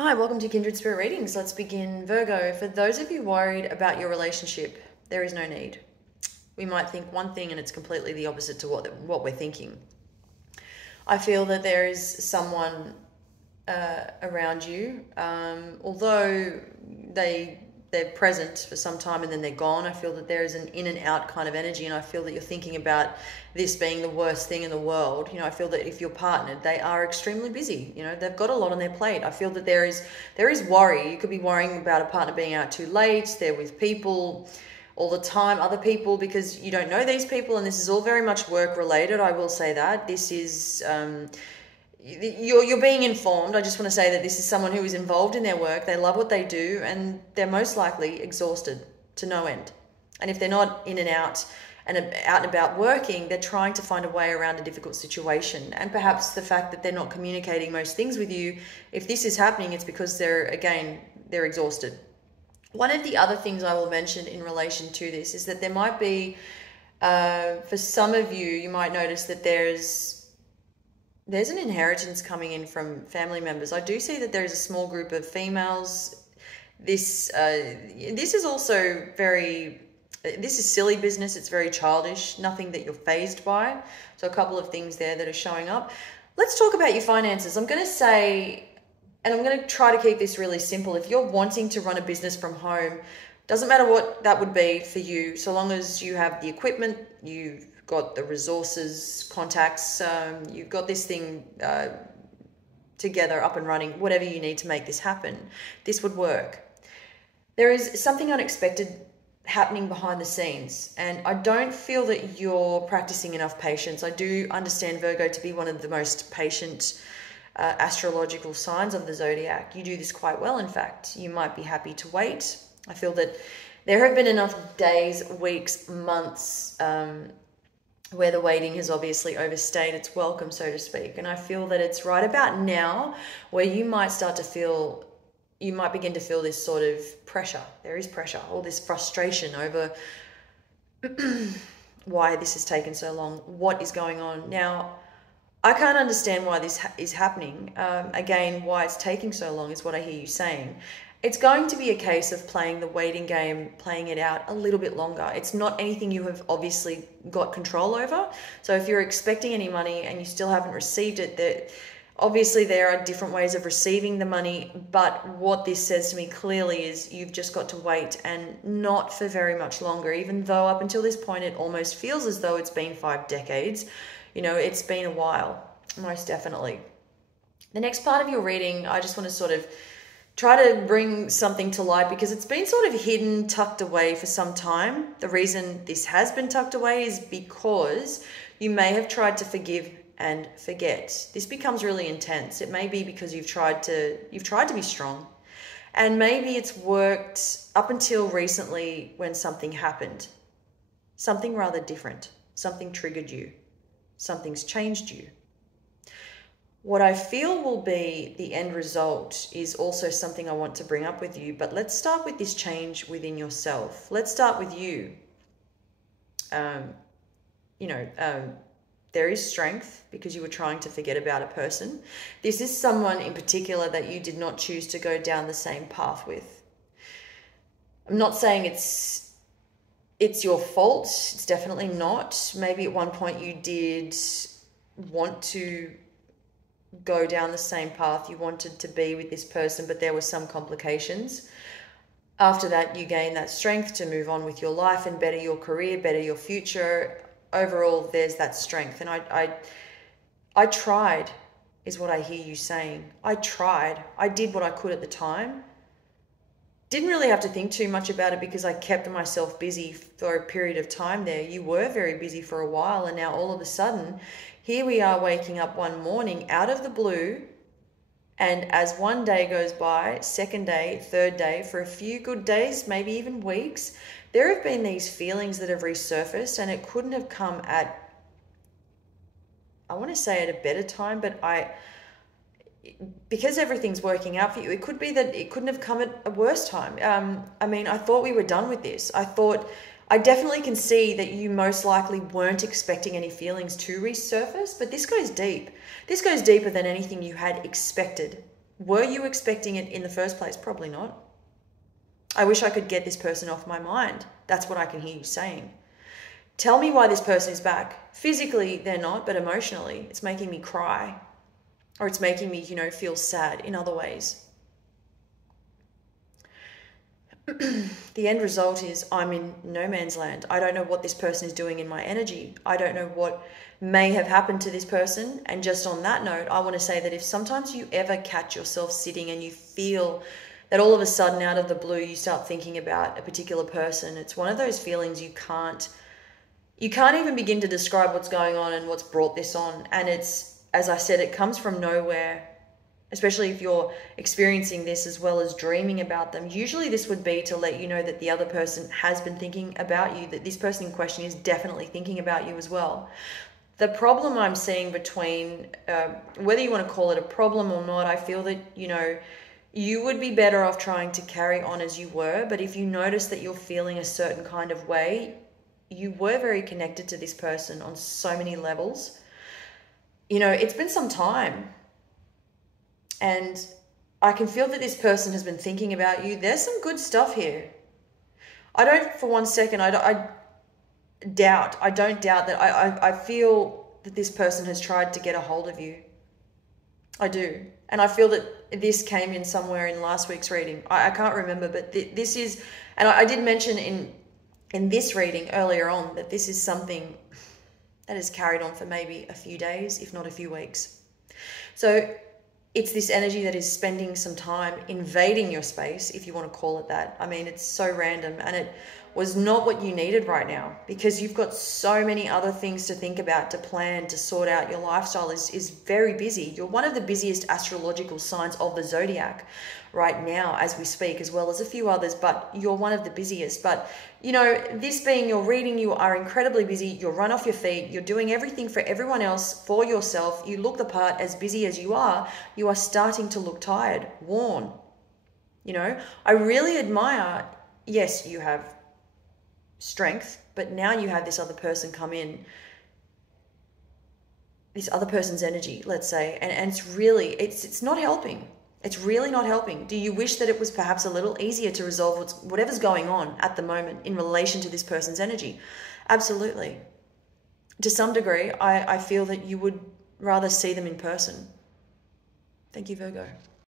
Hi, welcome to Kindred Spirit Readings. Let's begin. Virgo, for those of you worried about your relationship, there is no need. We might think one thing and it's completely the opposite to what we're thinking. I feel that there is someone around you, although they're present for some time and then they're gone. I feel that there is an in and out kind of energy, and I feel that you're thinking about this being the worst thing in the world. I feel that if you're partnered, they are extremely busy. They've got a lot on their plate. I feel that there is worry. You could be worrying about a partner being out too late. They're with people all the time, other people, because you don't know these people, and this is all very much work related. I will say that this is you're being informed. I just want to say that this is someone who is involved in their work. They love what they do, and they're most likely exhausted to no end. And if they're not in and out and about working, they're trying to find a way around a difficult situation. And perhaps the fact that they're not communicating most things with you, if this is happening, it's because they're exhausted. One of the other things I will mention in relation to this is that there might be, for some of you, you might notice that there's an inheritance coming in from family members. I do see that there is a small group of females. This is also this is silly business. It's very childish, nothing that you're fazed by. So a couple of things there that are showing up. Let's talk about your finances. I'm going to say, and I'm going to try to keep this really simple. If you're wanting to run a business from home, doesn't matter what that would be for you, so long as you have the equipment, you've got the resources, contacts, you've got this thing together, up and running, whatever you need to make this happen, this would work. There is something unexpected happening behind the scenes, and I don't feel that you're practicing enough patience. I do understand Virgo to be one of the most patient astrological signs of the zodiac. You do this quite well, in fact. You might be happy to wait. I feel that there have been enough days, weeks, months where the waiting has obviously overstayed its welcome, so to speak. And I feel that it's right about now where you might begin to feel this sort of pressure. There is pressure, all this frustration over why this has taken so long, what is going on. Now, I can't understand why this is happening. Again, why it's taking so long is what I hear you saying. It's going to be a case of playing the waiting game, playing it out a little bit longer. It's not anything you have obviously got control over. So if you're expecting any money and you still haven't received it, obviously there are different ways of receiving the money. But what this says to me clearly is you've just got to wait, and not for very much longer, even though up until this point it almost feels as though it's been 5 decades. It's been a while, most definitely. The next part of your reading, I just want to sort of try to bring something to light because it's been sort of hidden, tucked away for some time. The reason this has been tucked away is because you may have tried to forgive and forget. This becomes really intense. It may be because you've tried to be strong, and maybe it's worked up until recently when something happened, something rather different, something triggered you, something's changed you. What I feel will be the end result is also something I want to bring up with you, but let's start with this change within yourself. Let's start with you. There is strength because you were trying to forget about a person. This is someone in particular that you did not choose to go down the same path with. I'm not saying it's your fault. It's definitely not. Maybe at one point you did want to go down the same path. You wanted to be with this person, but there were some complications. After that, you gain that strength to move on with your life and better your career, better your future. Overall, there's that strength. And I tried, is what I hear you saying. I tried. I did what I could at the time. Didn't really have to think too much about it because I kept myself busy for a period of time there. You were very busy for a while, and now all of a sudden, here we are waking up one morning out of the blue, and as one day goes by, second day, third day, for a few good days, maybe even weeks, there have been these feelings that have resurfaced, and it couldn't have come at, I want to say at a better time, but because everything's working out for you, it could be that it couldn't have come at a worse time. I thought we were done with this. I definitely can see that you most likely weren't expecting any feelings to resurface, but this goes deep. This goes deeper than anything you had expected. Were you expecting it in the first place? Probably not. I wish I could get this person off my mind. That's what I can hear you saying. Tell me why this person is back. Physically, they're not, but emotionally, it's making me cry. Or it's making me, feel sad in other ways. The end result is I'm in no man's land. I don't know what this person is doing in my energy. I don't know what may have happened to this person. And just on that note, I want to say that if sometimes you ever catch yourself sitting and you feel that all of a sudden out of the blue you start thinking about a particular person, it's one of those feelings you can't even begin to describe what's going on and what's brought this on. And it's, as I said, it comes from nowhere. Especially if you're experiencing this as well as dreaming about them. Usually this would be to let you know that the other person has been thinking about you, that this person in question is definitely thinking about you as well. The problem I'm seeing between, whether you want to call it a problem or not, I feel that, you would be better off trying to carry on as you were. But if you notice that you're feeling a certain kind of way, you were very connected to this person on so many levels. It's been some time. And I can feel that this person has been thinking about you. There's some good stuff here. I don't, for one second, I don't doubt that. I feel that this person has tried to get a hold of you. I do. And I feel that this came in somewhere in last week's reading. I can't remember, but this is, and I did mention in this reading earlier on that this is something that is carried on for maybe a few days, if not a few weeks. So it's this energy that is spending some time invading your space, if you want to call it that. I mean, it's so random, and it was not what you needed right now, because you've got so many other things to think about, to plan, to sort out. Your lifestyle is very busy. You're one of the busiest astrological signs of the zodiac right now as we speak, as well as a few others, but you're one of the busiest. But this being your reading, you are incredibly busy. You're run off your feet. You're doing everything for everyone else, for yourself. You look the part. As busy as you are starting to look tired, worn. I really admire, yes, you have strength, but now you have this other person come in, this other person's energy, let's say, and it's really, it's not helping. It's really not helping. Do you wish that it was perhaps a little easier to resolve whatever's going on at the moment in relation to this person's energy? Absolutely. To some degree, I feel that you would rather see them in person. Thank you, Virgo.